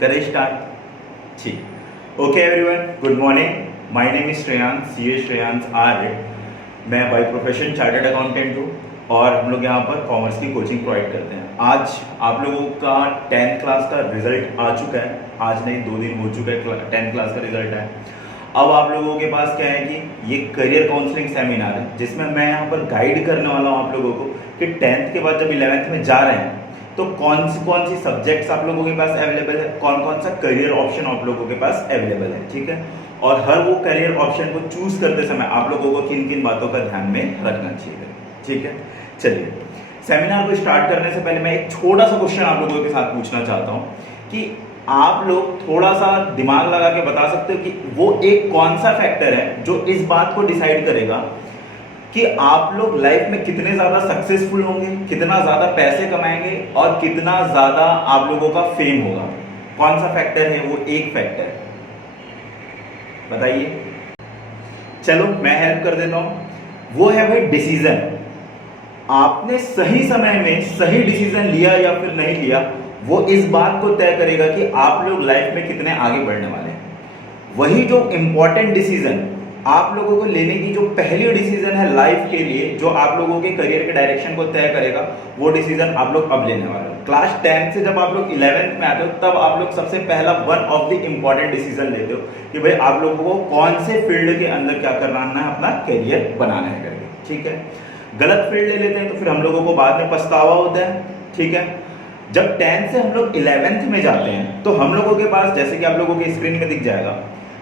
करें स्टार्ट। ठीक। Okay everyone, good morning. My name is Shreyansh, CA Shreyansh Arya. मैं बाय प्रोफेशन चार्टर्ड अकाउंटेंट हूँ और हम लोग यहाँ पर कॉमर्स की कोचिंग प्रोवाइड करते हैं। आज आप लोगों का 10th क्लास का रिजल्ट आ चुका है। आज नहीं, 2 दिन हो चुका है 10th क्लास का रिजल्ट है। अब आप लोगों के पास क्या है कि ये करियर काउंसलिंग सेमिनार है जिसमें मैं यहाँ पर गाइड करने वाला हूँ आप लोगों को कि 10th के बाद जब 11th में जा रहे हैं तो कौन सी सब्जेक्ट्स आप लोगों के पास अवेलेबल है, कौन कौन सा करियर ऑप्शन आप लोगों के पास अवेलेबल है। ठीक है, और हर वो करियर ऑप्शन को चूज करते समय आप लोगों को किन किन बातों का ध्यान में रखना चाहिए। ठीक है, चलिए सेमिनार को स्टार्ट करने से पहले मैं एक छोटा सा क्वेश्चन आप लोगों के साथ पूछना चाहता हूँ कि आप लोग थोड़ा सा दिमाग लगा के बता सकते हो कि वो एक कौन सा फैक्टर है जो इस बात को डिसाइड करेगा कि आप लोग लाइफ में कितने ज्यादा सक्सेसफुल होंगे, कितना ज्यादा पैसे कमाएंगे और कितना ज्यादा आप लोगों का फेम होगा। कौन सा फैक्टर है वो? एक फैक्टर बताइए। चलो मैं हेल्प कर देता हूं। वो है भाई डिसीजन। आपने सही समय में सही डिसीजन लिया या फिर नहीं लिया, वो इस बात को तय करेगा कि आप लोग लाइफ में कितने आगे बढ़ने वाले हैं। वही जो इंपॉर्टेंट डिसीजन आप लोगों को लेने की जो पहली डिसीजन है लाइफ के लिए, जो आप लोगों के करियर के डायरेक्शन को तय करेगा, वो डिसीजन आप लोग अब लेने वाले हो। क्लास 10 से जब आप लोग 11th में आते हो तब आप लोग सबसे पहला one of the important decision लेते हो कि भाई आप लोगों को कौन से फील्ड के अंदर क्या करना है, अपना करियर बनाना है करके। ठीक है, गलत फील्ड ले लेते हैं तो फिर हम लोगों को बाद में पछतावा होता है। ठीक है, जब 10th से हम लोग 11th में जाते हैं तो हम लोगों के पास, जैसे कि आप लोगों के स्क्रीन में दिख जाएगा,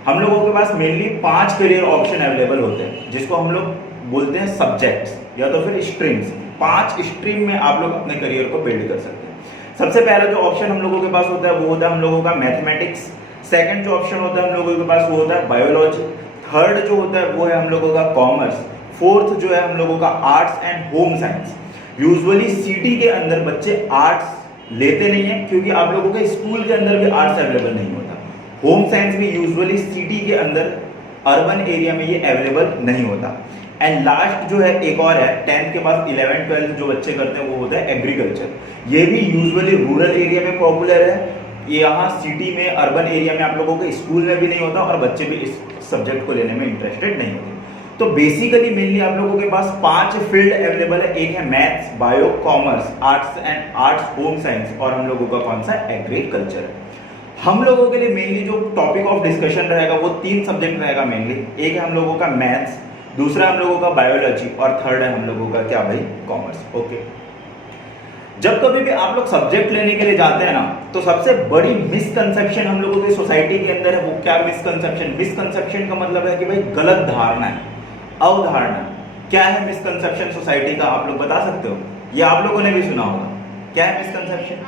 हम लोगों के पास मेनली 5 करियर ऑप्शन अवेलेबल होते हैं जिसको हम लोग बोलते हैं सब्जेक्ट्स या तो फिर स्ट्रीम्स। 5 स्ट्रीम में आप लोग अपने करियर को बिल्ड कर सकते हैं। सबसे पहला जो ऑप्शन हम लोगों के पास होता है वो होता है हम लोगों का मैथमेटिक्स। सेकंड जो ऑप्शन होता है हम लोगों के पास वो होता है बायोलॉजी। थर्ड जो होता है वो है हम लोगों का कॉमर्स। फोर्थ जो है हम लोगों का arts and home science. Usually city के अंदर बच्चे आर्ट्स लेते नहीं है क्योंकि आप लोगों के स्कूल के अंदर भी आर्ट्स अवेलेबल नहीं होता। होम साइंस भी यूजुअली सिटी के अंदर अर्बन एरिया में ये अवेलेबल नहीं होता। एंड लास्ट जो है एक और है 10th के बाद 11th 12th जो बच्चे करते हैं वो होता है एग्रीकल्चर। ये भी यूजुअली रूरल एरिया में पॉपुलर है। यहाँ सिटी में अर्बन एरिया में आप लोगों के स्कूल में भी नहीं होता और बच्चे भी इस सब्जेक्ट को लेने में इंटरेस्टेड नहीं होते। तो बेसिकली मेनली आप लोगों के पास 5 फील्ड अवेलेबल है। एक है maths, bio, commerce, arts home science और हम लोगों का कौन सा एग्रीकल्चर है। हम लोगों के लिए मेनली जो टॉपिक ऑफ डिस्कशन रहेगा वो 3 सब्जेक्ट रहेगा मेनली। एक है हम लोगों का मैथ्स, दूसरा हम लोगों का बायोलॉजी और थर्ड है हम लोगों का क्या भाई, कॉमर्स। ओके, जब कभी भी आप लोग सब्जेक्ट लेने के लिए जाते हैं ना तो सबसे बड़ी मिसकंसेप्शन हम लोगों की सोसाइटी के अंदर है। वो क्या मिसकंसेप्शन? मिसकंसेप्शन का मतलब है कि भाई गलत धारणा है, अवधारणा। क्या है मिसकंसेप्शन सोसाइटी का, आप लोग बता सकते हो? ये आप लोगों ने भी सुना होगा। क्या है मिसकंसेप्शन?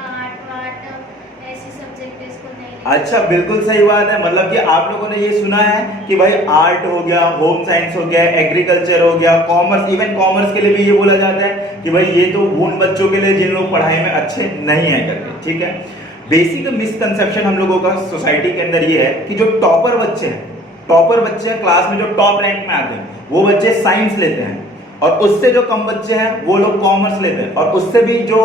अच्छा, बिल्कुल सही बात है। मतलब कि आप लोगों ने ये सुना है कि भाई आर्ट हो गया, होम साइंस हो गया, एग्रीकल्चर हो गया, कॉमर्स, इवन कॉमर्स के लिए भी ये बोला जाता है कि भाई ये तो उन बच्चों के लिए जिन लोग पढ़ाई में अच्छे नहीं है करके। ठीक है, बेसिक मिसकंसेप्शन हम लोगों का सोसाइटी के अंदर ये है कि जो टॉपर बच्चे हैं क्लास में, जो टॉप रैंक में आते हैं वो बच्चे साइंस लेते हैं और उससे जो कम बच्चे हैं वो लोग कॉमर्स लेते हैं और उससे भी जो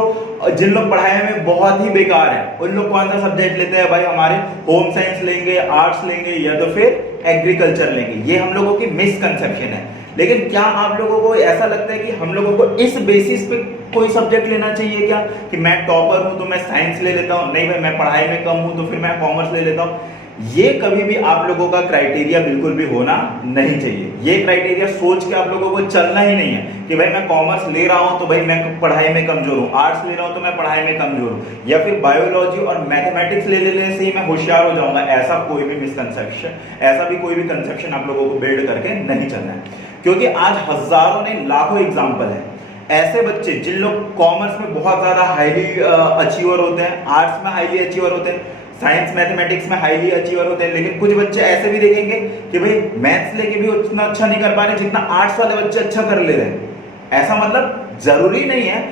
जिन लोग पढ़ाई में बहुत ही बेकार है उन लोग कौन सा सब्जेक्ट लेते हैं भाई, हमारे होम साइंस लेंगे, आर्ट्स लेंगे या तो फिर एग्रीकल्चर लेंगे। ये हम लोगों की मिसकंसेप्शन है। लेकिन क्या आप लोगों को ऐसा लगता है कि हम लोगों को इस बेसिस पे कोई सब्जेक्ट लेना चाहिए क्या कि मैं टॉपर हूं तो मैं साइंस ले लेता हूं, नहीं भाई मैं पढ़ाई में कम हूं तो फिर मैं कॉमर्स ले लेता हूं? ये कभी भी आप लोगों का क्राइटेरिया बिल्कुल भी होना नहीं चाहिए। ये क्राइटेरिया सोच के आप लोगों को चलना ही नहीं है कि भाई मैं कॉमर्स ले रहा हूं तो भाई मैं पढ़ाई में कमजोर हूं, आर्ट्स ले रहा हूं तो मैं पढ़ाई में कमजोर हूं, या फिर बायोलॉजी और मैथमेटिक्स ले लेने से ही मैं होशियार हो जाऊंगा। ऐसा कोई भी मिसकंसेप्शन, ऐसा भी कोई भी कंसेप्शन आप लोगों को बिल्ड करके नहीं चलना है। क्योंकि आज हजारों नहीं लाखों एग्जाम्पल है ऐसे बच्चे जिन लोग कॉमर्स में बहुत ज्यादा हाईली अचीवर होते हैं, आर्ट्स में हाईली अचीवर होते हैं, साइंस मैथमेटिक्स में हाईली अचीवर होते हैं। लेकिन कुछ बच्चे ऐसे भी देखेंगे कि भाई मैथ्स लेके भी उतना अच्छा नहीं कर पा रहे जितना आर्ट्स वाले बच्चे अच्छा कर ले रहे हैं। ऐसा मतलब जरूरी नहीं है,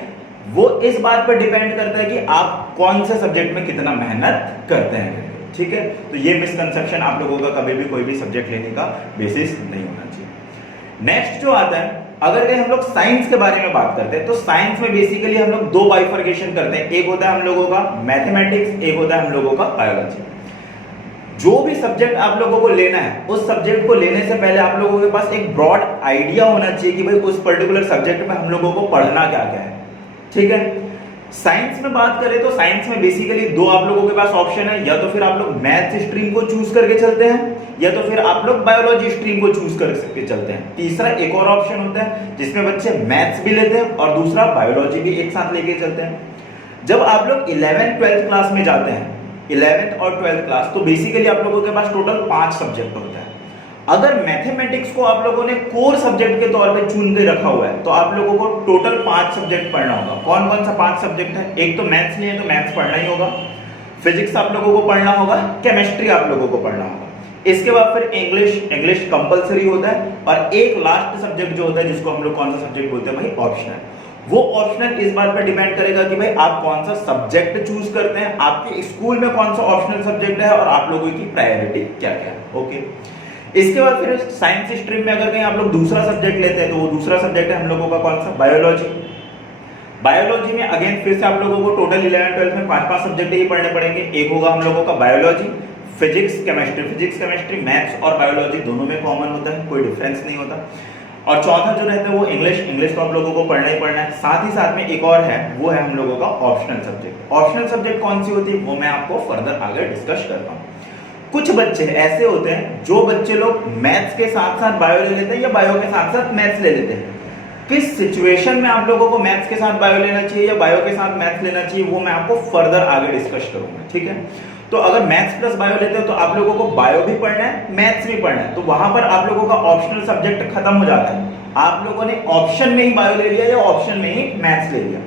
वो इस बात पर डिपेंड करता है कि आप कौन से सब्जेक्ट में कितना मेहनत करते हैं। ठीक है, तो ये मिसकंसेप्शन आप लोगों का कभी भी कोई भी सब्जेक्ट लेने का बेसिस नहीं होना चाहिए। नेक्स्ट जो आता है, अगर कहीं हम लोग साइंस के बारे में बात करते हैं तो साइंस में बेसिकली हम लोग दो बाइफर्केशन करते हैं, एक होता है हम लोगों का मैथमेटिक्स, एक होता है हम लोगों का बायोलॉजी। जो भी सब्जेक्ट आप लोगों को लेना है, उस सब्जेक्ट को लेने से पहले आप लोगों के पास एक ब्रॉड आइडिया होना चाहिए कि भाई उस पर्टिकुलर सब्जेक्ट में हम लोगों को पढ़ना क्या क्या है। ठीक है, साइंस में बात करें तो साइंस में बेसिकली दो आप लोगों के पास ऑप्शन है, या तो फिर आप लोग मैथ स्ट्रीम को चूज करके चलते हैं, या तो फिर आप लोग बायोलॉजी स्ट्रीम को चूज करके चलते हैं। तीसरा एक और ऑप्शन होता है जिसमें बच्चे मैथ्स भी लेते हैं और दूसरा बायोलॉजी भी एक साथ लेके चलते हैं। जब आप लोग 11th 12th क्लास में जाते हैं, 11th और 12th क्लास, तो बेसिकली आप लोगों के पास टोटल 5 सब्जेक्ट होता है। अगर मैथमेटिक्स को आप लोगों ने कोर सब्जेक्ट के तौर पे चुन के रखा हुआ है तो आप लोगों को टोटल 5 सब्जेक्ट पढ़ना होगा। कौन कौन सा 5 सब्जेक्ट है? एक तो मैथ्स लिए तो मैथ्स पढ़ना ही होगा, फिजिक्स आप लोगों को पढ़ना होगा, केमिस्ट्री आप लोगों को पढ़ना होगा। इसके बाद फिर इंग्लिश कंपलसरी होता है, और एक लास्ट सब्जेक्ट जो होता है जिसको हम लोग कौन सा सब्जेक्ट बोलते हैं भाई? ऑप्शनल। वो ऑप्शनल इस बात पर डिपेंड करेगा कि भाई आप कौन सा सब्जेक्ट चूज करते हैं, आपके स्कूल में कौन सा ऑप्शनल सब्जेक्ट है और आप लोगों की प्रायोरिटी क्या क्या है। ओके, इसके बाद फिर साइंस स्ट्रीम में अगर कहीं आप लोग दूसरा सब्जेक्ट लेते हैं तो वो दूसरा सब्जेक्ट है हम लोगों का कौन सा? बायोलॉजी। बायोलॉजी में अगेन फिर से आप लोगों को टोटल 11 12 में 5 सब्जेक्ट ही पढ़ने पड़ेंगे। एक होगा हम लोगों का बायोलॉजी, फिजिक्स केमिस्ट्री, मैथ्स और बायोलॉजी दोनों में कॉमन होता है, कोई डिफरेंस नहीं होता। और चौथा जो रहता है वो इंग्लिश तो आप लोगों को पढ़ना ही पढ़ना है। साथ ही साथ में एक और है, वो है हम लोगों का ऑप्शनल सब्जेक्ट। ऑप्शनल सब्जेक्ट कौन सी होती है वो मैं आपको फर्दर आगे डिस्कस करता हूँ। कुछ बच्चे ऐसे होते हैं, जो बच्चे लोग मैथ्स के साथ साथ बायो ले लेते हैं या बायो के साथ साथ मैथ्स ले लेते हैं। किस सिचुएशन में आप लोगों को मैथ्स के साथ बायो लेना चाहिए या बायो के साथ मैथ्स लेना चाहिए वो मैं आपको फर्दर आगे डिस्कस करूंगा। ठीक है, तो अगर मैथ्स प्लस बायो लेते हो तो आप लोगों को बायो भी पढ़ना है, मैथ्स भी पढ़ना है, तो वहां पर आप लोगों का ऑप्शनल सब्जेक्ट खत्म हो जाता है। आप लोगों ने ऑप्शन में ही बायो ले लिया या ऑप्शन में ही मैथ्स ले लिया।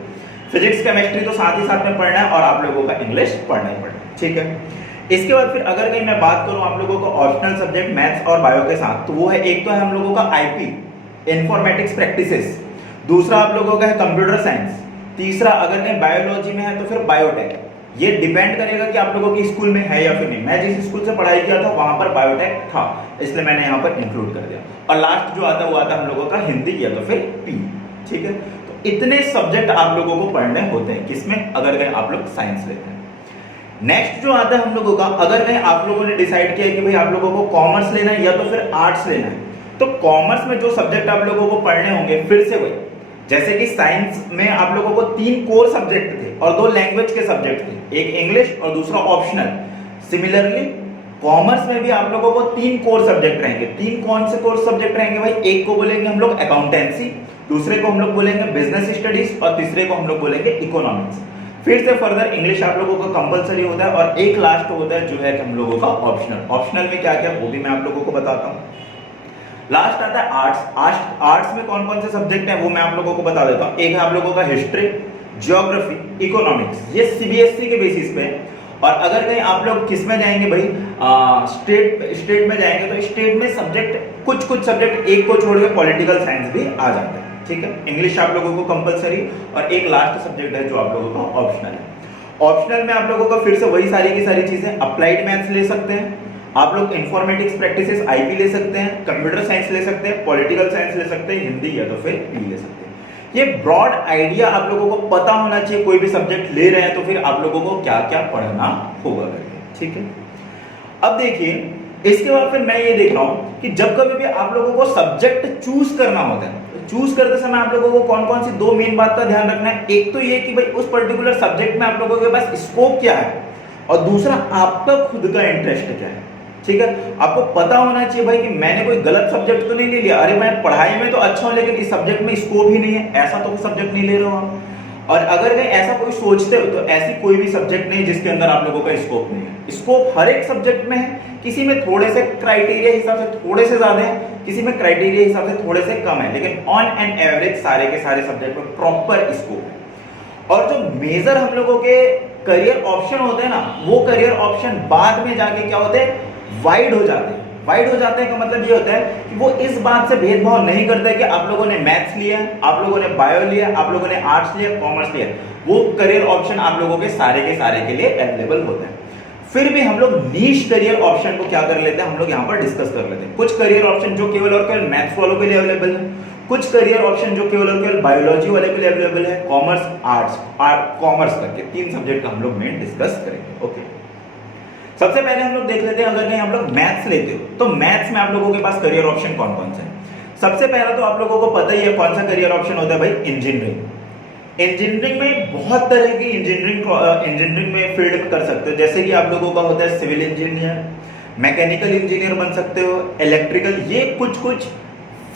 फिजिक्स केमिस्ट्री तो साथ ही साथ में पढ़ना है और आप लोगों का इंग्लिश पढ़ना ही पढ़ना है। ठीक है, इसके बाद फिर अगर कहीं मैं बात करूं आप लोगों को ऑप्शनल सब्जेक्ट मैथ्स और बायो के साथ, तो वो है एक तो है हम लोगों का आईपी इंफॉर्मेटिक्स प्रैक्टिसेस, दूसरा आप लोगों का है कंप्यूटर साइंस, तीसरा अगर कहीं बायोलॉजी में है तो फिर बायोटेक। ये डिपेंड करेगा कि आप लोगों की स्कूल में है या फिर नहीं। मैं जिस स्कूल से पढ़ाई किया था वहां पर बायोटेक था, इसलिए मैंने यहाँ पर इंक्लूड कर दिया। और लास्ट जो आता है वो आता है हम लोगों का हिंदी या तो फिर पी। ठीक है, तो इतने सब्जेक्ट आप लोगों को पढ़ने होते हैं किसमें, अगर कहीं आप लोग साइंस लेते हैं। नेक्स्ट जो आता है हम लोगों का, अगर कहीं आप लोगों ने डिसाइड किया कि भाई आप लोगों को कॉमर्स लेना है या तो फिर आर्ट्स लेना है, तो कॉमर्स में जो सब्जेक्ट आप लोगों को पढ़ने होंगे फिर से वही, जैसे कि साइंस में आप लोगों को 3 कोर सब्जेक्ट थे और 2 लैंग्वेज के सब्जेक्ट थे, एक इंग्लिश और दूसरा ऑप्शनल। सिमिलरली कॉमर्स में भी आप लोगों को 3 कोर सब्जेक्ट रहेंगे। 3 कौन से कोर सब्जेक्ट रहेंगे भाई? एक को बोलेंगे हम लोग अकाउंटेंसी, दूसरे को हम लोग बोलेंगे बिजनेस स्टडीज और तीसरे को हम लोग बोलेंगे इकोनॉमिक्स। फिर से फर्दर इंग्लिश आप लोगों का कंपलसरी होता है और एक लास्ट होता है जो है हम लोगों का ऑप्शनल। ऑप्शनल में क्या क्या वो भी मैं आप लोगों को बताता हूँ। लास्ट आता है आर्ट्स। आर्ट्स में कौन कौन से सब्जेक्ट हैं वो मैं आप लोगों को बता देता हूँ। एक है आप लोगों का हिस्ट्री, ज्योग्राफी, इकोनॉमिक्स, ये सीबीएसई के बेसिस पे है। और अगर कहीं आप लोग किस में जाएंगे भाई, स्टेट में जाएंगे तो स्टेट में सब्जेक्ट कुछ सब्जेक्ट एक को छोड़ के पॉलिटिकल साइंस भी आ जाता है। ठीक है, इंग्लिश आप लोगों को कंपलसरी और एक लास्ट सब्जेक्ट है जो आप लोगों का ऑप्शनल है। ऑप्शनल में आप लोगों का फिर से वही सारी की सारी चीजें, अप्लाइड मैथ्स ले सकते हैं आप लोग, इंफॉर्मेटिक्स प्रैक्टिसेस आईपी ले सकते हैं, कंप्यूटर साइंस ले सकते हैं, पॉलिटिकल साइंस ले सकते हैं, हिंदी या तो फिर पी ले सकते हैं। ये ब्रॉड आइडिया आप लोगों को पता होना चाहिए, कोई भी सब्जेक्ट ले रहे हैं तो फिर आप लोगों को क्या क्या पढ़ना होगा। ठीक है, अब देखिए इसके बाद फिर मैं ये देख रहा हूं कि जब कभी भी आप लोगों को सब्जेक्ट चूज करना होता है, चूज करते समय आप लोगों को कौन कौन सी 2 मेन बात का ध्यान रखना है। एक तो ये कि भाई उस पर्टिकुलर सब्जेक्ट में आप लोगों के पास स्कोप क्या है, और दूसरा आपका खुद का इंटरेस्ट क्या है। ठीक है, आपको पता होना चाहिए भाई कि मैंने कोई गलत सब्जेक्ट तो नहीं ले लिया, अरे मैं पढ़ाई में तो अच्छा हूं लेकिन इस सब्जेक्ट में स्कोप ही नहीं है, ऐसा तो कोई सब्जेक्ट नहीं ले रहे हो आप। और अगर कहीं ऐसा कोई सोचते हो तो ऐसी कोई भी सब्जेक्ट नहीं जिसके अंदर आप लोगों का स्कोप नहीं है। स्कोप हर एक सब्जेक्ट में है, किसी में थोड़े से क्राइटेरिया हिसाब से थोड़े से ज्यादा है, किसी में क्राइटेरिया हिसाब से थोड़े से कम है, लेकिन ऑन एन एवरेज सारे के सारे सब्जेक्ट में प्रॉपर स्कोप है। और जो मेजर हम लोगों के करियर ऑप्शन होते हैं ना, वो करियर ऑप्शन बाद में जाके क्या होते हैं, वाइड हो जाते हैं। वाइड हो जाते हैं का मतलब ये होता है कि वो इस बात से भेदभाव नहीं करता है कि आप लोगों ने मैथ्स लिया, आप लोगों ने बायो लिया, आप लोगों ने आर्ट्स लिया, कॉमर्स लिया, वो करियर ऑप्शन आप लोगों के सारे के लिए अवेलेबल होते हैं। फिर भी हम लोग नीश करियर ऑप्शन को क्या कर लेते हैं, हम लोग यहाँ पर डिस्कस कर लेते हैं। कुछ करियर ऑप्शन जो केवल और केवल मैथ्स वालों के लिए अवेलेबल है, कुछ करियर ऑप्शन जो केवल और केवल बायोलॉजी वाले के लिए अवेलेबल है, कॉमर्स, आर्ट्स, कॉमर्स करके 3 सब्जेक्ट का हम लोग मेन डिस्कस करेंगे। ओके, सबसे पहले हम लोग देख लेते हैं, अगर नहीं हम लोग मैथ्स लेते हो तो मैथ्स में आप लोगों के पास करियर ऑप्शन कौन कौन से हैं। सबसे पहला तो आप लोगों को पता ही है कौन सा करियर ऑप्शन होता है भाई, इंजीनियरिंग। इंजीनियरिंग में बहुत तरह की इंजीनियरिंग में फील्ड में कर सकते हो, जैसे कि आप लोगों का होता है सिविल इंजीनियर, मैकेनिकल इंजीनियर बन सकते हो, इलेक्ट्रिकल, ये कुछ कुछ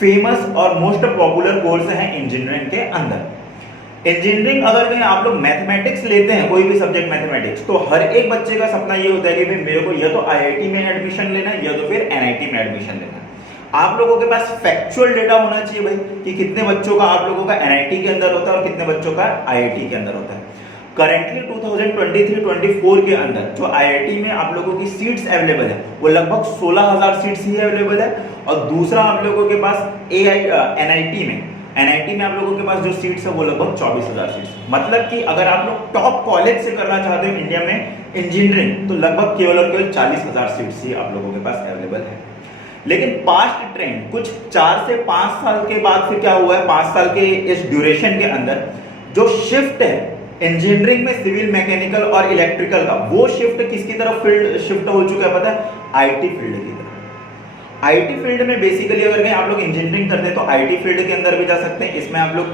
फेमस और मोस्ट पॉपुलर कोर्स हैं इंजीनियरिंग के अंदर। इंजीनियरिंग अगर कहीं आप लोग मैथमेटिक्स लेते हैं, कोई भी सब्जेक्ट मैथमेटिक्स, तो हर एक बच्चे का सपना ये होता है कि भाई मेरे को या तो आईआईटी में एडमिशन लेना है या तो फिर एनआईटी में एडमिशन लेना है। आप लोगों के पास फैक्चुअल डेटा होना चाहिए भाई कि कितने बच्चों का आप लोगों का एनआईटी के अंदर होता है और कितने बच्चों का आईआईटी के अंदर होता है। करेंटली 2023-24 के अंदर जो आईआईटी में आप लोगों की सीट्स अवेलेबल है वो लगभग 16,000 सीट्स ही अवेलेबल है, और दूसरा आप लोगों के पास एनआईटी में आप लोगों के पास जो सीट्स है वो लगभग 24,000 सीट्स। मतलब कि अगर आप लोग टॉप कॉलेज से करना चाहते हो इंडिया में इंजीनियरिंग, तो लगभग केवल और केवल 40,000 सीट्स ही आप लोगों के पास अवेलेबल है। लेकिन पास्ट ट्रेंड कुछ 4 से 5 साल के बाद फिर क्या हुआ है, 5 साल के इस ड्यूरेशन के अंदर जो शिफ्ट है इंजीनियरिंग में सिविल, मैकेनिकल और इलेक्ट्रिकल का, वो शिफ्ट किसकी तरफ फील्ड शिफ्ट हो चुका है पता है, आईटी फील्ड की तरफ। आईटी फील्ड में बेसिकली अगर कहीं आप लोग इंजीनियरिंग करते हैं तो आईटी फील्ड के अंदर भी जा सकते हैं। इसमें आप लोग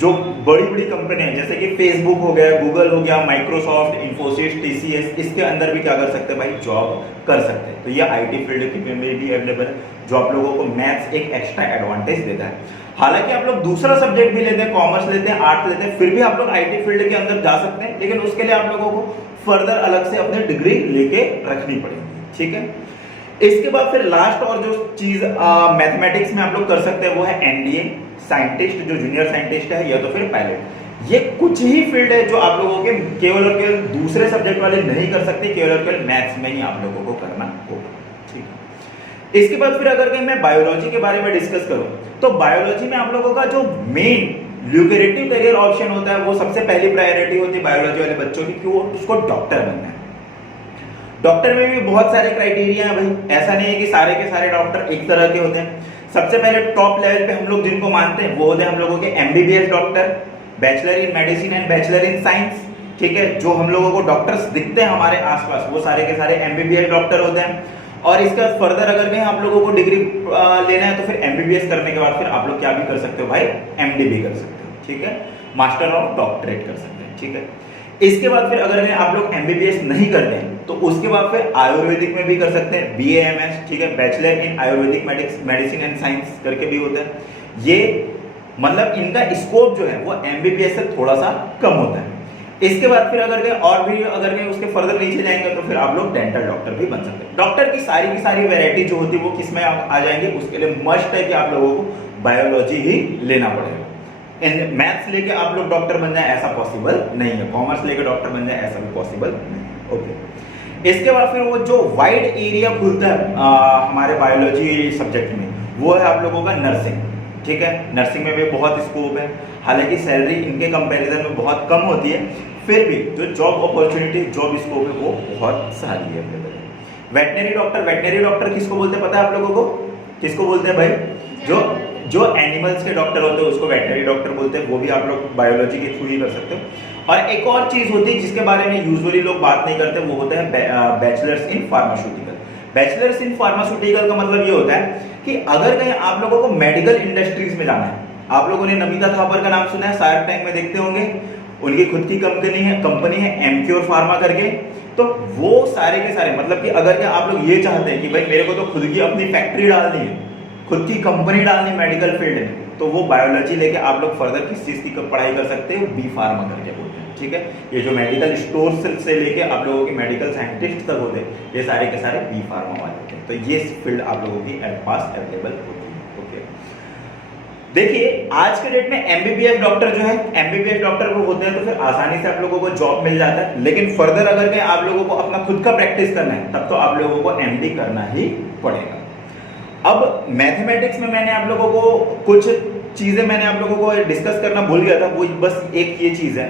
जो बड़ी बड़ी कंपनी है जैसे कि फेसबुक हो गया, गूगल हो गया, माइक्रोसॉफ्ट, इन्फोसिस, टीसीएस, इसके अंदर भी क्या कर सकते हैं भाई, जॉब कर सकते हैं। तो ये आईटी फील्ड की में भी अवेलेबल है, जो आप लोगों को मैथ्स एक एक्स्ट्रा एडवांटेज देता है। हालांकि आप लोग दूसरा सब्जेक्ट भी लेते हैं, कॉमर्स लेते हैं, आर्ट्स लेते हैं, फिर भी आप लोग आईटी फील्ड के अंदर जा सकते हैं, लेकिन उसके लिए आप लोगों को फर्दर अलग से अपनी डिग्री लेके रखनी पड़ेगी। ठीक है, इसके बाद फिर लास्ट और जो चीज मैथमेटिक्स में आप लोग कर सकते हैं वो है एनडीए, साइंटिस्ट, जो जूनियर साइंटिस्ट है, या तो फिर पायलट। ये कुछ ही फील्ड है जो आप लोगों के केवल और केवल दूसरे सब्जेक्ट वाले नहीं कर सकते, केवल और केवल मैथ्स में ही आप लोगों को करना होगा। ठीक है, इसके बाद फिर अगर कहीं मैं बायोलॉजी के बारे में डिस्कस करूं तो बायोलॉजी में आप लोगों का जो मेन ल्यूक्रेटिव करियर ऑप्शन होता है वो सबसे पहली प्रायोरिटी होती है बायोलॉजी वाले बच्चों की, कि वो उसको डॉक्टर बनना है। डॉक्टर में भी बहुत सारे क्राइटेरिया हैं भाई, ऐसा नहीं है कि सारे के सारे डॉक्टर एक तरह के होते हैं। सबसे पहले टॉप लेवल पे हम लोग जिनको मानते हैं वो होते हैं हम लोगों के MBBS doctor, bachelor in medicine and bachelor in science. ठीक है, जो हम लोगों को डॉक्टर्स दिखते हैं हमारे आसपास वो सारे के सारे एमबीबीएस डॉक्टर होते हैं। और इसका फर्दर अगर कहीं आप लोगों को डिग्री लेना है तो फिर एमबीबीएस करने के बाद फिर आप लोग क्या भी कर सकते हो भाई, एमडी भी कर सकते हो। ठीक है, मास्टर ऑफ डॉक्टरेट कर सकते हैं। ठीक है, इसके बाद फिर अगर आप लोग एमबीबीएस नहीं करते हैं तो उसके बाद फिर आयुर्वेदिक में भी कर सकते हैं, बीएएमएस। ठीक है, bachelor in Ayurvedic medicine and science करके भी होता है। ये मतलब इनका स्कोप जो है वो एमबीबीएस से थोड़ा सा कम होता है। इसके बाद फिर अगर कहीं उसके फर्दर नीचे जाएंगे तो फिर आप लोग डेंटल डॉक्टर भी बन सकते हैं। डॉक्टर की सारी वैरायटी जो होती है वो किस में आ जाएंगे, उसके लिए मस्ट है कि आप लोगों को बायोलॉजी ही लेना पड़ेगा। मैथ्स लेके आप लोग डॉक्टर बन जाए ऐसा पॉसिबल नहीं है, कॉमर्स लेके डॉक्टर बन जाए ऐसा भी पॉसिबल नहीं। ओके, इसके बाद फिर वो जो वाइड एरिया खुलता है हमारे बायोलॉजी सब्जेक्ट में वो है आप लोगों का नर्सिंग। ठीक है, नर्सिंग में भी बहुत स्कोप है, हालांकि सैलरी इनके कंपैरिजन में बहुत कम होती है, फिर भी जो जॉब अपॉर्चुनिटी, जॉब स्कोप है वो बहुत सारी है। वेटनरी डॉक्टर किसको बोलते हैं पता है आप लोगों को, किसको बोलते हैं भाई, जो एनिमल्स के डॉक्टर होते हैं उसको वेटनरी डॉक्टर बोलते हैं, वो भी आप लोग बायोलॉजी के थ्रू ही कर सकते हो। और एक और चीज होती है जिसके बारे में यूजुअली लोग बात नहीं करते, वो होता है bachelors in pharmaceutical. Bachelors in pharmaceutical का मतलब ये होता है कि अगर कहीं आप लोगों को मेडिकल इंडस्ट्रीज में जाना है, आप लोगों ने नमिता थापर का नाम सुना है, शार्क टैंक में देखते होंगे, उनकी खुद की कंपनी है एमक्योर फार्मा करके। तो वो सारे के सारे मतलब कि अगर क्या आप लोग ये चाहते हैं कि भाई मेरे को तो खुद की अपनी फैक्ट्री डालनी है, खुद की कंपनी डालनी मेडिकल फील्ड में, तो वो बायोलॉजी लेके आप लोग फर्दर किस चीज की पढ़ाई कर सकते हैं, बी फार्मा करके बोलते हैं। ठीक है, ये जो मेडिकल स्टोर से लेके आप लोगों के मेडिकल साइंटिस्ट तक होते हैं, ये सारे के सारे बी फार्मा वाले होते हैं। तो ये फील्ड आप लोगों की पास अवेलेबल होती है। ओके, देखिए आज के डेट में एमबीबीएस डॉक्टर जो है, एमबीबीएस डॉक्टर को होते हैं तो फिर आसानी से आप लोगों को जॉब मिल जाता है, लेकिन फर्दर अगर कहीं आप लोगों को अपना खुद का प्रैक्टिस करना है तब तो आप लोगों को एमडी करना ही पड़ेगा। अब मैथमेटिक्स में मैंने आप लोगों को कुछ चीजें मैंने आप लोगों को डिस्कस करना भूल गया था, वो बस एक ये चीज है,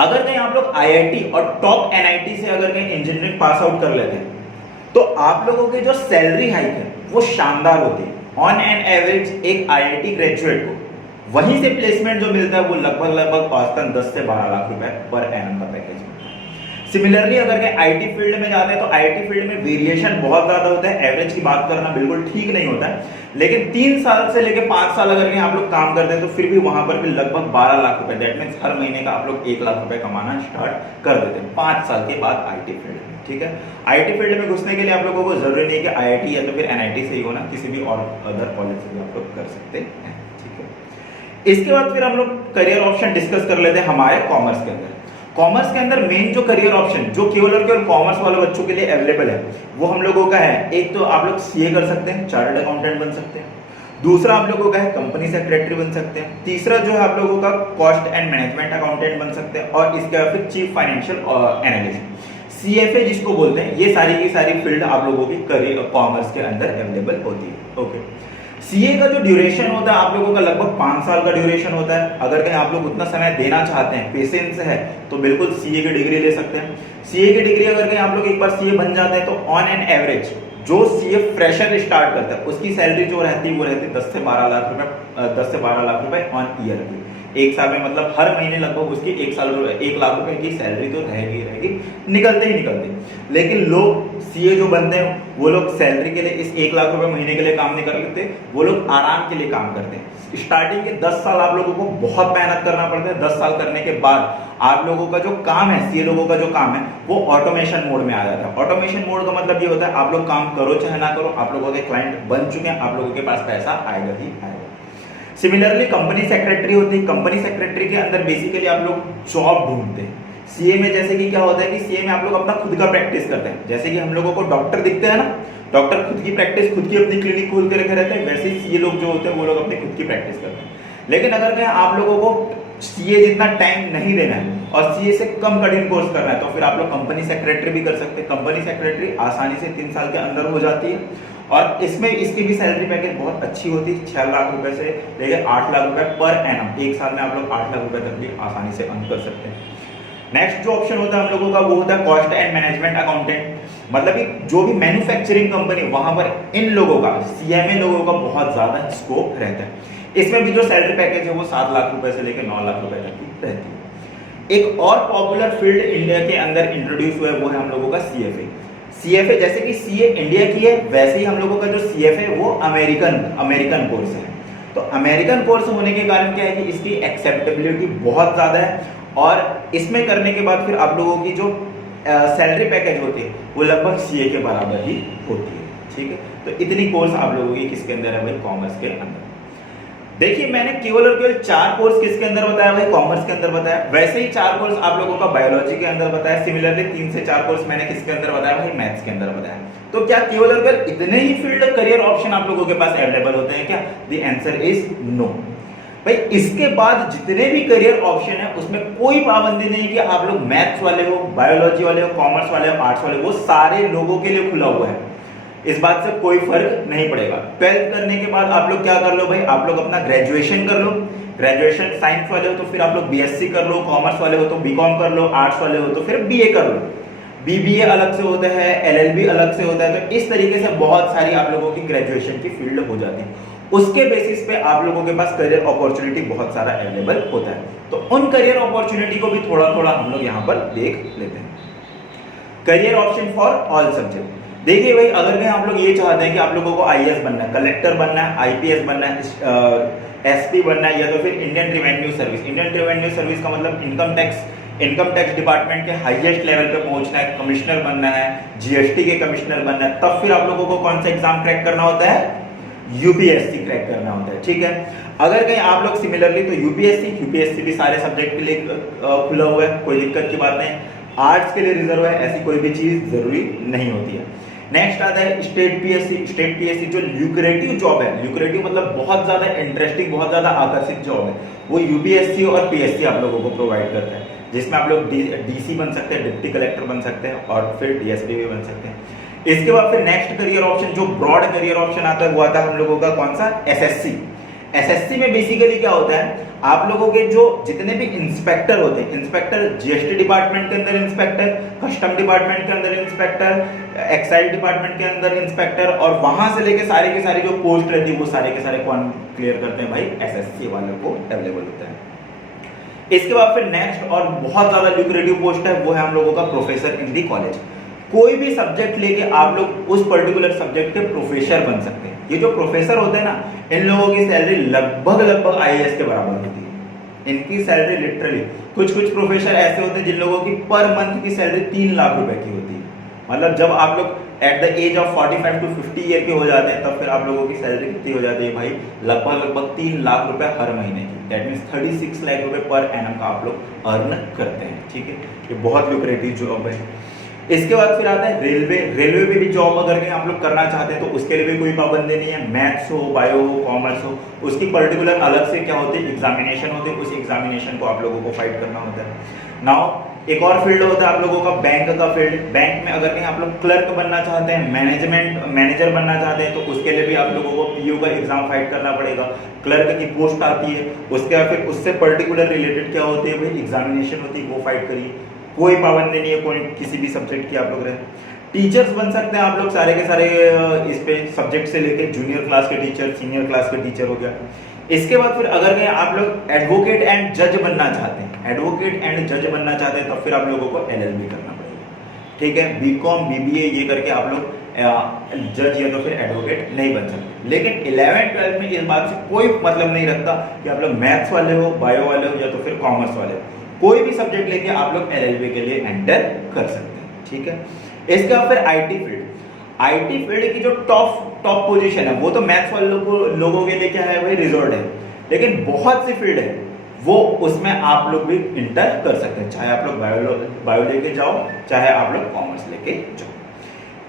अगर कहीं आप लोग आईआईटी और टॉप एनआईटी से अगर कहीं इंजीनियरिंग पास आउट कर लेते हैं तो आप लोगों की जो सैलरी हाइक है वो शानदार होती है। ऑन एन एवरेज एक आईआईटी ग्रेजुएट को वहीं से प्लेसमेंट जो मिलता है वो लगभग औसतन 10 से 12 लाख रुपए पर एनम का पैकेज। सिमिलरली अगर के आईटी फील्ड में जाते हैं तो आईटी फील्ड में वेरिएशन बहुत ज्यादा होता है, एवरेज की बात करना बिल्कुल ठीक नहीं होता है, लेकिन 3 साल से लेकर 5 साल अगर के आप लोग काम करते हैं तो फिर भी वहां पर भी लगभग 12 लाख रुपए, दैट मींस हर महीने का आप लोग 1 लाख रुपए कमाना स्टार्ट कर देते हैं 5 साल के बाद आईटी फील्ड में। ठीक है, आईटी फील्ड में घुसने के लिए आप लोगों को जरूरी नहीं है कि आईआईटी या तो फिर एनआईटी से ही होना, किसी भी और अदर कॉलेज से भी आप लोग कर सकते हैं। ठीक है, इसके बाद फिर हम लोग करियर ऑप्शन डिस्कस कर लेते हैं हमारे कॉमर्स के अंदर। कॉमर्स के अंदर मेन जो करियर ऑप्शन जो केवल और केवल कॉमर्स वाले बच्चों के लिए अवेलेबल है वो हम लोगों का है, एक तो आप लोग सीए कर सकते हैं, चार्टर्ड अकाउंटेंट बन सकते हैं, दूसरा आप लोगों का है कंपनी सेक्रेटरी बन सकते हैं, तीसरा जो है आप लोगों का कॉस्ट एंड मैनेजमेंट अकाउंटेंट बन सकते हैं, और इसके बाद फिर चीफ फाइनेंशियल एनालिस्ट सीएफए जिसको बोलते हैं। ये सारी की सारी फील्ड आप लोगों की करियर कॉमर्स के अंदर अवेलेबल होती है। ओके, सीए का जो ड्यूरेशन होता है आप लोगों का लगभग 5 साल का ड्यूरेशन होता है। अगर कहीं आप लोग उतना समय देना चाहते हैं, पेशेंस है, तो बिल्कुल सीए की डिग्री ले सकते हैं। सीए की डिग्री अगर कहीं आप लोग एक बार सीए बन जाते हैं तो ऑन एन एवरेज जो सीए फ्रेशर स्टार्ट करता है उसकी सैलरी जो रहती है वो रहती है 10 से 12 लाख रुपए, 10 से 12 लाख रुपए ऑन ईयर की। एक साल में मतलब हर महीने लगभग उसकी 1 लाख रुपए की सैलरी तो रहेगी निकलते ही निकलते। लेकिन लोग सीए जो बनते हैं वो लोग सैलरी के लिए इस 1 लाख रुपए महीने के लिए काम नहीं कर लेते, वो लोग आराम के लिए काम करते हैं। स्टार्टिंग के 10 साल आप लोगों को बहुत मेहनत करना पड़ता है। 10 साल करने के बाद आप लोगों का जो काम है, सीए लोगों का जो काम है वो ऑटोमेशन मोड में आ जाता है। ऑटोमेशन मोड का मतलब ये होता है आप लोग काम करो चाहे ना करो, आप लोगों के क्लाइंट बन चुके हैं, आप लोगों के पास पैसा आएगा ही आएगा। सिमिलरली कंपनी सेक्रेटरी होती है। कंपनी सेक्रेटरी के अंदर बेसिकली आप लोग जॉब ढूंढते हैं। सीए में जैसे कि क्या होता है कि सीए में आप लोग अपना खुद का प्रैक्टिस करते हैं, जैसे कि हम लोगों को डॉक्टर दिखते हैं ना, डॉक्टर खुद की प्रैक्टिस खुद की अपनी क्लिनिक खोल के रखे रहते हैं, वैसे ही सीए लोग जो होते हैं वो लोग अपनी खुद की प्रैक्टिस करते हैं। लेकिन अगर कहीं आप लोगों को सीए जितना टाइम नहीं देना है और सीए से कम कठिन कोर्स करना है तो फिर आप लोग कंपनी सेक्रेटरी भी कर सकते हैं। कंपनी सेक्रेटरी आसानी से 3 साल के अंदर हो जाती है और इसमें इसकी भी सैलरी पैकेज बहुत अच्छी होती है। 6 लाख रुपए से लेकर 8 लाख रुपए पर एनम, एक साल में आप लोग 8 लाख रुपए तक भी आसानी से अर्न कर सकते हैं। नेक्स्ट जो ऑप्शन होता है हम लोगों का वो होता है कॉस्ट एंड मैनेजमेंट अकाउंटेंट। मतलब कि जो भी मैन्युफैक्चरिंग कंपनी वहां पर इन लोगों का, सीएमए लोगों का बहुत ज्यादा स्कोप रहता है। इसमें भी जो सैलरी पैकेज है वो 7 लाख रुपए से लेकर 9 लाख रुपए तक की रहती है। एक और पॉपुलर फील्ड इंडिया के अंदर इंट्रोड्यूस हुआ है वो है हम लोगों का सीएफए। सीएफए जैसे कि सीए इंडिया की है वैसे ही हम लोगों का जो सीएफए वो अमेरिकन कोर्स है। तो अमेरिकन कोर्स होने के कारण क्या है कि इसकी एक्सेप्टेबिलिटी बहुत ज्यादा है और इसमें करने के बाद फिर आप लोगों की जो सैलरी पैकेज होती है वो लगभग सीए के बराबर ही होती है। ठीक है, तो इतनी कोर्स आप लोगों की किसके अंदर है भाई, कॉमर्स के अंदर। देखिए मैंने केवल और केवल 4 कोर्स किसके अंदर बताया भाई, कॉमर्स के अंदर बताया। वैसे ही 4 कोर्स आप लोगों का बायोलॉजी के अंदर बताया। सिमिलरली 3 से 4 कोर्स मैंने किसके अंदर बताया भाई, मैथ्स के अंदर बताया। तो क्या केवल और केवल इतने ही फील्ड करियर ऑप्शन आप लोगों के पास अवेलेबल होते हैं क्या? द आंसर इज नो भाई। इसके बाद जितने भी करियर ऑप्शन है उसमें कोई पाबंदी नहीं कि आप लोग मैथ्स वाले हो, बायोलॉजी वाले हो, कॉमर्स वाले हो, आर्ट्स वाले हो, वो सारे लोगों के लिए खुला हुआ है। इस बात से कोई फर्क नहीं पड़ेगा। 12th करने के बाद आप लोग क्या कर लो भाई, आप लोग अपना ग्रेजुएशन कर लो। ग्रेजुएशन साइंस वाले हो तो फिर आप लोग बीएससी कर लो, कॉमर्स वाले हो तो बीकॉम कर लो, आर्ट्स वाले हो तो फिर बीए कर लो। बीबीए अलग से होता है, एलएलबी अलग से होता है। तो इस तरीके से बहुत सारी आप लोगों की ग्रेजुएशन की फील्ड हो जाती है। उसके बेसिस पे आप लोगों के पास करियर अपॉर्चुनिटी बहुत सारा अवेलेबल होता है। तो उन करियर अपॉर्चुनिटी को भी थोड़ा थोड़ा हम लोग यहाँ पर देख लेते हैं। Career option for all subject. देखिए भाई, अगर कहीं आप लोग ये चाहते हैं कि आप लोगों को आईएएस बनना है, कलेक्टर बनना है, आईपीएस बनना है, एसपी बनना है, या तो फिर Indian revenue service. Indian revenue service का मतलब इनकम टैक्स डिपार्टमेंट के हाईएस्ट लेवल पे पहुंचना है, कमिश्नर बनना है, जीएसटी के कमिश्नर बनना है, तब फिर आप लोगों को कौन सा एग्जाम क्रैक करना होता है, यूपीएससी क्रैक करना होता है। ठीक है, अगर कहीं आप लोग सिमिलरली तो यूपीएससी भी सारे सब्जेक्ट के लिए खुला हुआ है, कोई दिक्कत की बात नहीं। आर्ट्स के लिए रिजर्व है, ऐसी कोई भी चीज जरूरी नहीं होती है। नेक्स्ट आता है स्टेट पीएससी। स्टेट पीएससी जो ल्यूक्रेटिव जॉब है, ल्यूक्रेटिव मतलब बहुत ज्यादा इंटरेस्टिंग, बहुत ज्यादा आकर्षित जॉब है, वो यूपीएससी और पीएससी आप लोगों को प्रोवाइड करता है, जिसमें आप लोग डीसी बन सकते हैं, डिप्टी कलेक्टर बन सकते हैं और फिर डीएसपी भी बन सकते हैं। इसके बाद फिर नेक्स्ट करियर ऑप्शन जो ब्रॉड करियर ऑप्शन आता है वो आता है हम लोगों का कौन सा, एसएससी। एसएससी में बेसिकली क्या होता है, आप लोगों के जो जितने भी इंस्पेक्टर होते हैं, इंस्पेक्टर जीएसटी डिपार्टमेंट के अंदर इंस्पेक्टर, कस्टम डिपार्टमेंट के अंदर इंस्पेक्टर, एक्साइज डिपार्टमेंट के अंदर इंस्पेक्टर, और वहां से लेके सारे के सारे जो पोस्ट रहती है वो सारे के सारे कौन क्लियर करते हैं भाई, एसएससी वालों को अवेलेबल होता है। इसके बाद फिर नेक्स्ट और बहुत ज्यादा ल्यूक्रेटिव पोस्ट है, वो है हम लोगों का प्रोफेसर इन दी कॉलेज। कोई भी सब्जेक्ट लेके आप लोग उस पर्टिकुलर सब्जेक्ट के प्रोफेसर बन सकते हैं। ये जो प्रोफेसर होते हैं ना, इन लोगों की सैलरी लगभग आईएएस के बराबर होती है। इनकी सैलरी लिटरली, कुछ प्रोफेसर ऐसे होते हैं जिन लोगों की पर मंथ की सैलरी 3 लाख रुपए की होती है। मतलब जब आप लोग at the age of 45 to 50 year के हो जाते हैं, तब फिर आप लोगों की सैलरी कितनी हो जाती है भाई, लगभग 3 लाख रुपए हर महीने की। दैट मीन्स 36 लाख रुपए पर एनम का आप लोग अर्न करते हैं। ठीक है, ये बहुत लुक्रेटिव जॉब है। इसके बाद फिर आता है रेलवे। रेलवे में भी जॉब अगर कहीं आप लोग करना चाहते हैं तो उसके लिए भी कोई पाबंदी नहीं है। मैथ्स हो, बायो हो, कॉमर्स हो, उसकी पर्टिकुलर अलग से क्या होती है, एग्जामिनेशन होते हैं। उस एग्जामिनेशन को आप लोगों को फाइट करना होता है। नाउ एक और फील्ड होता है आप लोगों का बैंक का फील्ड। बैंक में अगर कहीं आप लोग क्लर्क बनना चाहते हैं, मैनेजर बनना चाहते हैं, तो उसके लिए भी आप लोगों को पीयू का एग्जाम फाइट करना पड़ेगा। क्लर्क की पोस्ट आती है, उसके बाद फिर उससे पर्टिकुलर रिलेटेड क्या होती है भाई, एग्जामिनेशन होती है, वो फाइट करिए। कोई पाबंदी नहीं है कोई किसी भी सब्जेक्ट की आप लोग रहे। टीचर्स बन सकते हैं आप लोग सारे के सारे इस पे सब्जेक्ट से लेके जूनियर क्लास के टीचर, सीनियर क्लास के टीचर हो गया। इसके बाद फिर अगर कहीं आप लोग एडवोकेट एंड जज बनना चाहते हैं, एडवोकेट एंड जज बनना चाहते हैं, तो फिर आप लोगों को एलएलबी करना पड़ेगा। ठीक है, बीकॉम बीबीए ये करके आप लोग जज या तो फिर एडवोकेट नहीं बन सकते। लेकिन 11th-12th में इस बात से कोई मतलब नहीं रखता कि आप लोग मैथ्स वाले हो, बायो वाले हो या तो फिर कॉमर्स वाले हो, कोई भी सब्जेक्ट लेके आप लोग एलएलबी के लिए एंटर कर सकते हैं। ठीक है, इसके बाद फिर आईटी फील्ड। आईटी फील्ड की जो टॉप पोजीशन है वो तो मैथ्स वाले लोगों के लिए क्या है भाई, रिजर्व है। लेकिन बहुत सी फील्ड है वो उसमें आप लोग भी इंटर कर सकते हैं, चाहे आप लोग बायो लेके जाओ, चाहे आप लोग कॉमर्स लेके जाओ।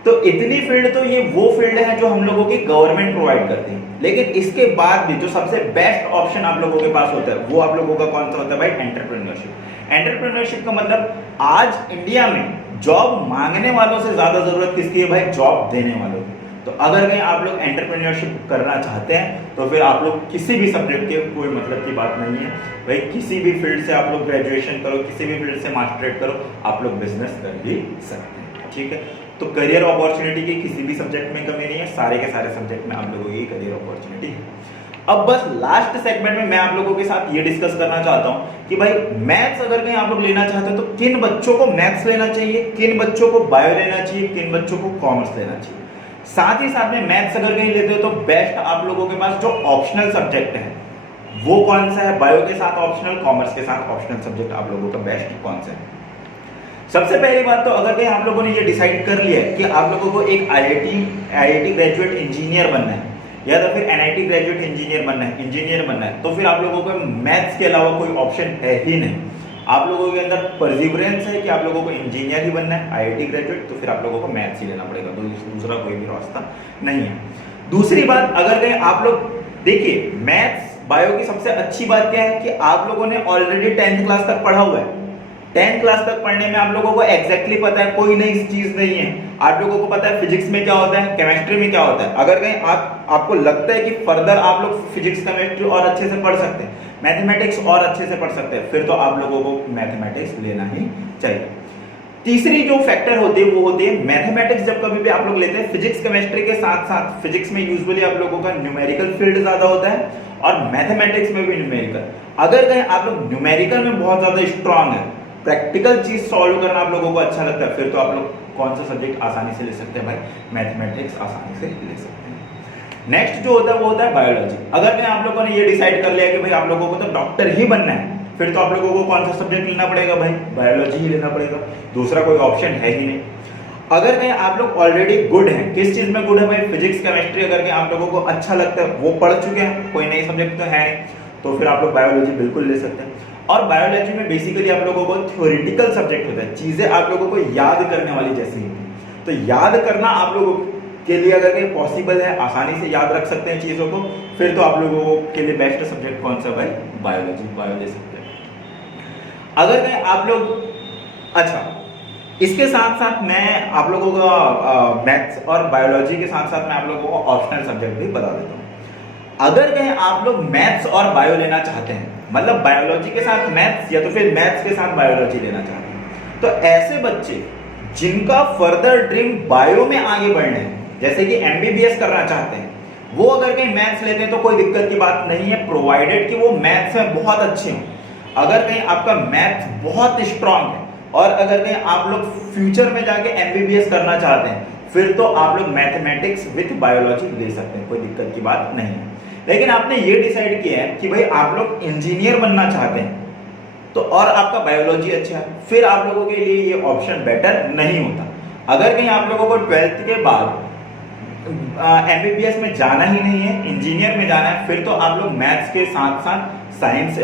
तो इतनी फील्ड, तो ये वो फील्ड है जो हम लोगों की गवर्नमेंट प्रोवाइड करती है। लेकिन इसके बाद भी जो सबसे बेस्ट ऑप्शन आप लोगों के पास होता है वो आप लोगों का कौन सा होता है भाई, एंटरप्रेन्योरशिप। एंटरप्रेन्योरशिप का मतलब आज इंडिया में जॉब मांगने वालों से ज्यादा जरूरत किसकी है भाई, जॉब देने वालों की। तो अगर कहीं आप लोग एंटरप्रेन्योरशिप करना चाहते हैं तो फिर आप लोग किसी भी सब्जेक्ट के कोई मतलब की बात नहीं है भाई, किसी भी फील्ड से आप लोग ग्रेजुएशन करो, किसी भी फील्ड से मास्टरेट करो, आप लोग बिजनेस कर भी सकते हैं। ठीक है, तो करियर अपॉर्चुनिटी की किसी भी सब्जेक्ट में कमी नहीं है, सारे के सारे सब्जेक्ट में आप लोगों की करियर अपॉर्चुनिटी है। अब बस लास्ट सेगमेंट में मैं आप लोगों के साथ ये डिस्कस करना चाहता हूं कि भाई मैथ्स अगर कहीं आप लोग लेना चाहते हैं तो किन बच्चों को मैथ्स लेना चाहिए, किन बच्चों को बायो लेना चाहिए, किन बच्चों को कॉमर्स लेना चाहिए। साथ ही साथ में मैथ्स अगर कहीं लेते हो तो बेस्ट आप लोगों के पास जो ऑप्शनल सब्जेक्ट है वो कौन सा है, बायो के साथ ऑप्शनल, कॉमर्स के साथ ऑप्शनल सब्जेक्ट आप लोगों का बेस्ट कौन सा है। सबसे पहली बात तो अगर कहीं आप लोगों ने ये डिसाइड कर लिया है कि आप लोगों को एक आईआईटी ग्रेजुएट इंजीनियर बनना है या तो फिर एनआईटी ग्रेजुएट इंजीनियर बनना है, तो फिर आप लोगों को मैथ्स के अलावा कोई ऑप्शन है ही नहीं। आप लोगों के अंदर परसिवरेंस है कि आप लोगों को इंजीनियर ही बनना है, आईआईटी ग्रेजुएट, तो फिर आप लोगों को मैथ्स ही लेना पड़ेगा, तो दूसरा कोई भी रास्ता नहीं है। दूसरी बात, अगर कहीं आप लोग देखिए मैथ्स बायो की सबसे अच्छी बात क्या है कि आप लोगों ने ऑलरेडी 10th क्लास तक पढ़ा हुआ है। 10th क्लास तक पढ़ने में आप लोगों को एग्जैक्टली पता है, कोई नई चीज नहीं है। आप लोगों को पता है फिजिक्स में क्या होता है, केमिस्ट्री में क्या होता है। अगर कहीं आपको लगता है कि फर्दर आप लोग फिजिक्स केमिस्ट्री और अच्छे से पढ़ सकते हैं, मैथमेटिक्स और अच्छे से पढ़ सकते हैं, फिर तो आप लोगों को मैथमेटिक्स लेना ही चाहिए। तीसरी जो फैक्टर होती है वो होती है मैथमेटिक्स। जब कभी भी आप लोग लेते हैं फिजिक्स केमिस्ट्री के साथ साथ, फिजिक्स में यूजुअली आप लोगों का न्यूमेरिकल फील्ड ज्यादा होता है और मैथमेटिक्स में भी न्यूमेरिकल। अगर कहीं आप लोग न्यूमेरिकल में बहुत ज्यादा स्ट्रांग है, प्रैक्टिकल चीज सॉल्व करना आप लोगों को अच्छा लगता है, फिर तो आप लोग कौन सा सब्जेक्ट आसानी से ले सकते हैं भाई, मैथमेटिक्स आसानी से ले सकते हैं। नेक्स्ट जो होता है वो होता है बायोलॉजी। अगर कहीं आप लोगों ने ये डिसाइड कर लिया कि भाई आप लोगों को तो डॉक्टर ही बनना है, फिर तो आप लोगों को कौन सा सब्जेक्ट लेना पड़ेगा भाई, बायोलॉजी ही लेना पड़ेगा, दूसरा कोई ऑप्शन है ही नहीं। अगर कहीं आप लोग ऑलरेडी गुड हैं, किस चीज में गुड है भाई, फिजिक्स केमिस्ट्री, अगर कहीं आप लोगों को अच्छा लगता है, वो पढ़ चुके हैं, कोई नई सब्जेक्ट तो है नहीं, तो फिर आप लोग बायोलॉजी बिल्कुल ले सकते हैं। और बायोलॉजी में बेसिकली आप लोगों को थ्योरेटिकल सब्जेक्ट होता है, चीजें आप लोगों को याद करने वाली जैसी होती है। तो याद करना आप लोगों के लिए अगर कहीं पॉसिबल है, आसानी से याद रख सकते हैं चीजों को, फिर तो आप लोगों के लिए बेस्ट सब्जेक्ट कौन सा भाई, बायोलॉजी, बायो ले सकते हैं। अगर कहीं आप लोग अच्छा, इसके साथ साथ मैं आप लोगों का मैथ्स और बायोलॉजी के साथ साथ मैं आप लोगों को ऑप्शनल सब्जेक्ट भी बता देता हूँ। अगर कहीं आप लोग मैथ्स और बायो लेना चाहते हैं, मतलब बायोलॉजी के साथ मैथ्स या तो फिर मैथ्स के साथ बायोलॉजी लेना चाहते हैं, तो ऐसे बच्चे जिनका फर्दर ड्रीम बायो में आगे बढ़ना है, जैसे कि एमबीबीएस करना चाहते हैं, वो अगर कहीं मैथ्स लेते हैं तो कोई दिक्कत की बात नहीं है, प्रोवाइडेड कि वो मैथ्स में बहुत अच्छे हों। अगर कहीं आपका मैथ्स बहुत स्ट्रांग है और अगर कहीं आप लोग फ्यूचर में जाके एमबीबीएस करना चाहते हैं, फिर तो आप लोग मैथमेटिक्स विद बायोलॉजी ले सकते हैं, कोई दिक्कत की बात नहीं है। लेकिन आपने ये डिसाइड किया है कि भाई आप लोग इंजीनियर बनना चाहते हैं, तो और आपका बायोलॉजी अच्छा है, फिर आप लोगों के लिए ये ऑप्शन बेटर नहीं होता। अगर कहीं आप लोगों को 12th के बाद एमबीबीएस में जाना ही नहीं है, इंजीनियर में जाना है, फिर तो आप लोग मैथ्स के साथ साथ साइंस,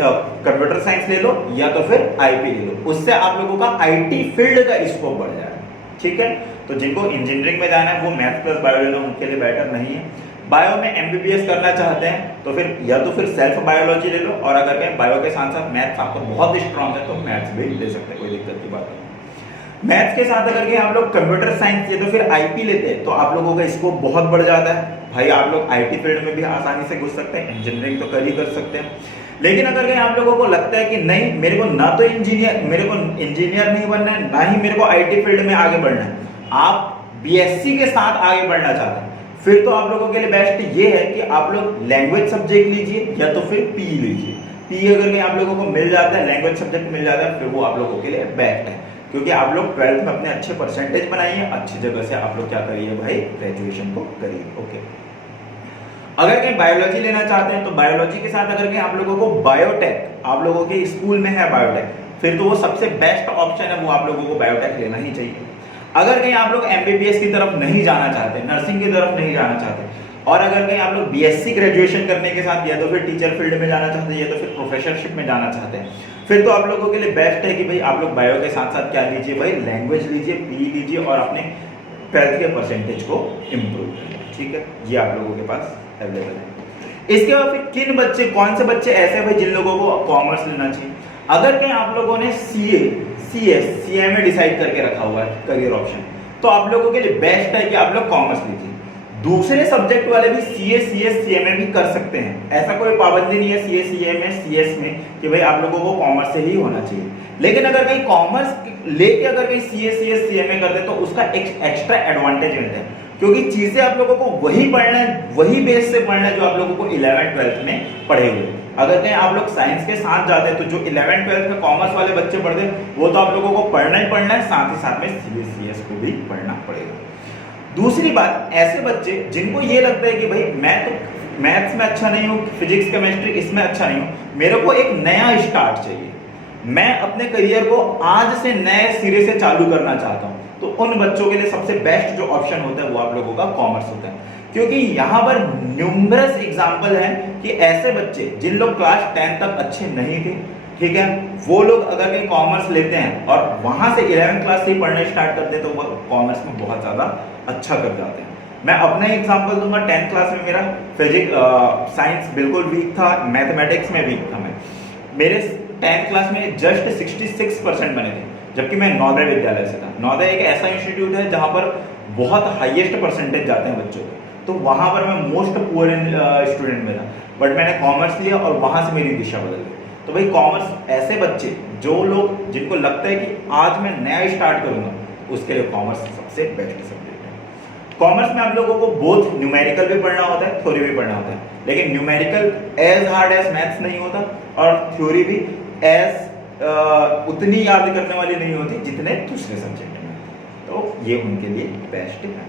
कंप्यूटर साइंस ले लो या तो फिर आईपी ले लो, उससे आप लोगों का आईटी फील्ड का स्कोप बढ़ जाएगा। ठीक है, तो जिनको इंजीनियरिंग में जाना है वो मैथ्स प्लस बायो ले लो, उनके लिए बेटर नहीं है। बायो में एमबीबीएस करना चाहते हैं तो फिर या तो फिर सेल्फ बायोलॉजी ले लो, और अगर कहीं बायो के साथ साथ मैथ्स आपको बहुत स्ट्रांग है तो मैथ्स भी ले सकते हैं, कोई दिक्कत की बात नहीं। मैथ्स के साथ अगर कहीं आप लोग कंप्यूटर साइंस या तो फिर आईपी लेते हैं तो आप लोगों का स्कोप बहुत बढ़ जाता है। भाई आप लोग आईटी फील्ड में भी आसानी से घुस सकते हैं, इंजीनियरिंग तो कर ही कर सकते हैं। लेकिन अगर कहीं आप लोगों को लगता है कि नहीं मेरे को ना तो मेरे को इंजीनियर नहीं बनना है, ना ही मेरे को आईटी फील्ड में आगे बढ़ना है, आप बीएससी के साथ आगे बढ़ना चाहते हैं, फिर तो आप लोगों के लिए बेस्ट ये है कि आप लोग लैंग्वेज सब्जेक्ट लीजिए या तो फिर पी लीजिए। पी अगर कहीं आप लोगों को मिल जाता है, लैंग्वेज सब्जेक्ट मिल जाता है, फिर वो आप लोगों के लिए बेस्ट है, क्योंकि आप लोग 12th में अपने अच्छे परसेंटेज बनाइए, अच्छी जगह से आप लोग क्या करिए भाई, ग्रेजुएशन को करिए। ओके, अगर कहीं बायोलॉजी लेना चाहते हैं तो बायोलॉजी के साथ अगर कहीं आप लोगों को बायोटेक, आप लोगों के स्कूल में है बायोटेक, फिर तो वो सबसे बेस्ट ऑप्शन है, वो आप लोगों को बायोटेक लेना ही चाहिए। अगर कहीं आप लोग एमबीबीएस की तरफ नहीं जाना चाहते, नर्सिंग की तरफ नहीं जाना चाहते, और अगर कहीं आप लोग बीएससी ग्रेजुएशन करने के साथ या तो फिर टीचर फील्ड में जाना चाहते हैं या तो फिर प्रोफेसरशिप में जाना चाहते हैं, फिर तो आप लोगों के लिए बेस्ट है कि भाई आप लोग बायो के साथ साथ क्या लीजिए भाई, लैंग्वेज लीजिए, पी लीजिए और अपने 12th के परसेंटेज को इम्प्रूव करिए। ठीक है, ये आप लोगों के पास अवेलेबल है। इसके बाद फिर किन बच्चे, कौन से बच्चे ऐसे भाई जिन लोगों को कॉमर्स लेना चाहिए? अगर कहीं आप लोगों ने सीए, सीएस, सीए में डिसाइड करके रखा हुआ है करियर ऑप्शन, तो आप लोगों के लिए बेस्ट है कि आप लोग कॉमर्स लीजिए। दूसरे सब्जेक्ट वाले भी सीए, सीएस, सीए में भी कर सकते हैं, ऐसा कोई पाबंदी नहीं है सीए, सीए में, सीएस में कि भाई आप लोगों को कॉमर्स से ही होना चाहिए। लेकिन अगर कहीं कॉमर्स लेके अगर कहीं सीए, सीएस, सीए में करते तो उसका एक एक्स्ट्रा एडवांटेज मिलता है, क्योंकि चीजें आप लोगों को वही पढ़ना है, वही बेस से पढ़ना है जो आप लोगों को 11th 12th में पढ़े हुए। अगर कहीं आप लोग साइंस के साथ जाते हैं तो जो 11th 12th में कॉमर्स वाले बच्चे पढ़ते हैं वो तो आप लोगों को पढ़ना ही पढ़ना है, साथ ही साथ में सीए, सीएस को भी पढ़ना पड़ेगा। दूसरी बात, ऐसे बच्चे जिनको ये लगता है कि भाई मैं तो मैथ्स में अच्छा नहीं हूँ, फिजिक्स केमिस्ट्री इसमें अच्छा नहीं हूँ, मेरे को एक नया स्टार्ट चाहिए, मैं अपने करियर को आज से नए सिरे से चालू करना चाहता हूँ, तो उन बच्चों के लिए सबसे बेस्ट जो ऑप्शन होता है वो आप लोगों का कॉमर्स होता है। क्योंकि यहाँ पर न्यूमरस एग्जाम्पल है कि ऐसे बच्चे जिन लोग क्लास 10 तक अच्छे नहीं थे, ठीक है, वो लोग अगर कहीं कॉमर्स लेते हैं और वहां से 11th क्लास से ही पढ़ने स्टार्ट करते हैं तो वो कॉमर्स में बहुत ज्यादा अच्छा कर जाते हैं। मैं अपना ही एग्जांपल दूंगा, 10th क्लास में मेरा फिजिक्स, साइंस बिल्कुल वीक था, मैथमेटिक्स में वीक था मैं, मेरे 10th क्लास में जस्ट 66% बने थे, जबकि मैं नवोदय विद्यालय से था। नवोदय एक ऐसा इंस्टीट्यूट है जहां पर बहुत हाईएस्ट परसेंटेज जाते हैं बच्चों के, तो वहां पर मैं मोस्ट पुअर स्टूडेंट में था, बट मैंने कॉमर्स लिया और वहां से मेरी दिशा बदल गई। तो भाई कॉमर्स, ऐसे बच्चे जो लोग जिनको लगता है कि आज मैं नया स्टार्ट करूंगा, उसके लिए कॉमर्स सबसे बेस्ट सब्जेक्ट है। कॉमर्स में आप लोगों को बोथ न्यूमेरिकल भी पढ़ना होता है, थ्योरी भी पढ़ना होता है, लेकिन numerical as hard as maths नहीं होता और थ्योरी भी एज उतनी याद करने वाली नहीं होती जितने दूसरे सब्जेक्ट में, तो ये उनके लिए बेस्ट है।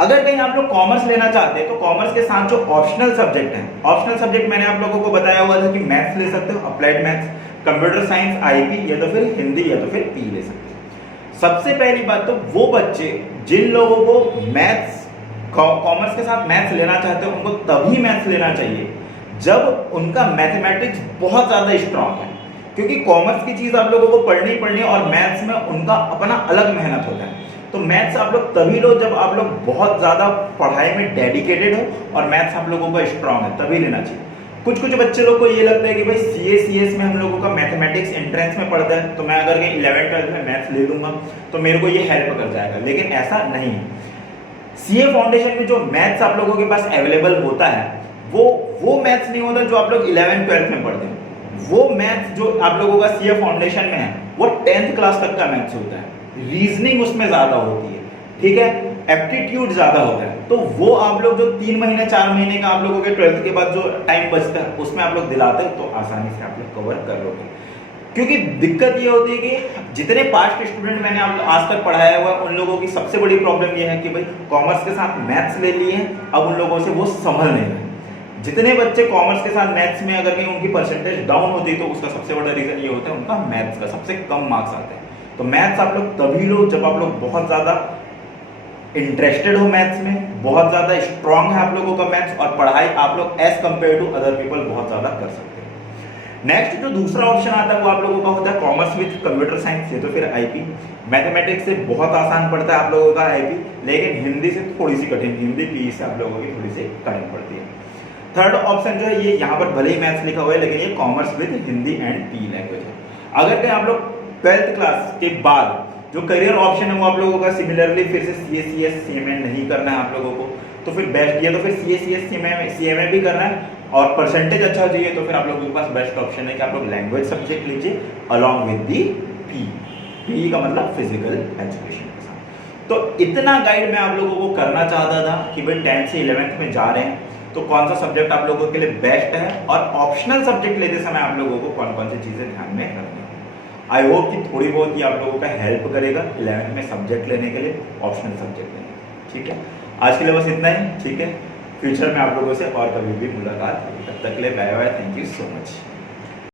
अगर कहीं आप लोग कॉमर्स लेना चाहते हैं तो कॉमर्स के साथ जो ऑप्शनल सब्जेक्ट हैं, ऑप्शनल सब्जेक्ट मैंने आप लोगों को बताया हुआ था कि मैथ्स ले सकते हो, applied maths, computer science, IP या तो फिर हिंदी या तो फिर पी ले सकते हो। सबसे पहली बात तो वो बच्चे जिन लोगों को मैथ्स, कॉमर्स के साथ मैथ्स लेना चाहते हो, उनको तभी मैथ्स लेना चाहिए जब उनका मैथमेटिक्स बहुत ज्यादा स्ट्रांग है, क्योंकि कॉमर्स की चीज आप लोगों को पढ़नी पढ़नी और मैथ्स में उनका अपना अलग मेहनत होता है। तो मैथ्स आप लोग तभी लो जब आप लोग बहुत ज्यादा पढ़ाई में डेडिकेटेड हो और मैथ्स आप लोगों का स्ट्रांग है, तभी लेना चाहिए। कुछ कुछ बच्चे लोग को ये लगता है कि भाई सीए, सीएस में हम लोगों का मैथमेटिक्स एंट्रेंस में पढ़ता है, तो मैं अगर कहीं 11th 12th में मैथ्स ले लूंगा तो मेरे को ये हेल्प कर जाएगा, लेकिन ऐसा नहीं है। सीए फाउंडेशन में जो मैथ्स आप लोगों के पास अवेलेबल होता है वो मैथ्स नहीं होता जो आप लोग 11th 12th में पढ़ते हैं। वो मैथ्स जो आप लोगों का सीए फाउंडेशन में है वो 10th क्लास तक का मैथ्स होता है। रीजनिंग उसमें ज्यादा होती है, ठीक है, एप्टीट्यूड ज्यादा होता है। तो वो आप लोग जो 3 महीने 4 महीने का आप लोगों के 12th के बाद जो टाइम बचता है उसमें आप लोग दिलाते हो तो आसानी से आप लोग कवर कर लोगे। क्योंकि दिक्कत ये होती है कि जितने पास्ट स्टूडेंट मैंने आज तक पढ़ाया हुआ उन लोगों की सबसे बड़ी प्रॉब्लम ये है कि भाई कॉमर्स के साथ मैथ्स ले लिए, अब उन लोगों से वो संभल नहीं रहे। जितने बच्चे कॉमर्स के साथ मैथ्स में अगर कहीं उनकी परसेंटेज डाउन होती है तो उसका सबसे बड़ा रीजन ये होता है उनका मैथ्स का सबसे कम मार्क्स आते हैं। तो मैथ्स आप लोग तभी लो जब आप लोग बहुत ज्यादा इंटरेस्टेड हो मैथ्स में, बहुत ज्यादा स्ट्रांग है आप लोगों का मैथ्स, और पढ़ाई आप लोग as compare to other people बहुत ज्यादा कर सकते हैं। नेक्स्ट जो दूसरा ऑप्शन आता है वो आप लोगों का होता है कॉमर्स विद कंप्यूटर साइंस। ये तो फिर आईपी, मैथमेटिक्स से बहुत आसान पड़ता है आप लोगों का आईपी, लेकिन हिंदी से थोड़ी सी कठिन, हिंदी पीई से आप लोगों की थोड़ी सी कठिन पड़ती है। थर्ड ऑप्शन जो है ये यहाँ पर भले ही मैथ्स लिखा हुआ है लेकिन ये commerce with Hindi and P language है। अगर कहीं आप लोग 12th क्लास के बाद जो करियर ऑप्शन है वो आप लोगों का सिमिलरली फिर से सीए सीएस सीएमए नहीं करना है आप लोगों को, तो फिर बेस्ट, ये तो फिर सीए सीएस सीएमए भी करना है और परसेंटेज अच्छा चाहिए तो फिर आप लोगों के पास बेस्ट ऑप्शन है कि आप लोग लैंग्वेज सब्जेक्ट लीजिए अलॉन्ग विद दी पी का मतलब फिजिकल एजुकेशन के साथ। तो इतना गाइड मैं आप लोगों को करना चाहता था कि भाई 10th से 11th में जा रहे हैं तो कौन सा सब्जेक्ट आप लोगों के लिए बेस्ट है और ऑप्शनल सब्जेक्ट लेते समय आप लोगों को कौन कौन सी चीजें ध्यान में रखनी है। आई होप कि थोड़ी बहुत ही आप लोगों का हेल्प करेगा 11th में सब्जेक्ट लेने के लिए, ऑप्शनल सब्जेक्ट लेने के लिए। ठीक है, आज के लिए बस इतना ही। ठीक है, फ्यूचर में आप लोगों से और कभी भी मुलाकात होगी, तब तक के लिए bye bye, thank you so much.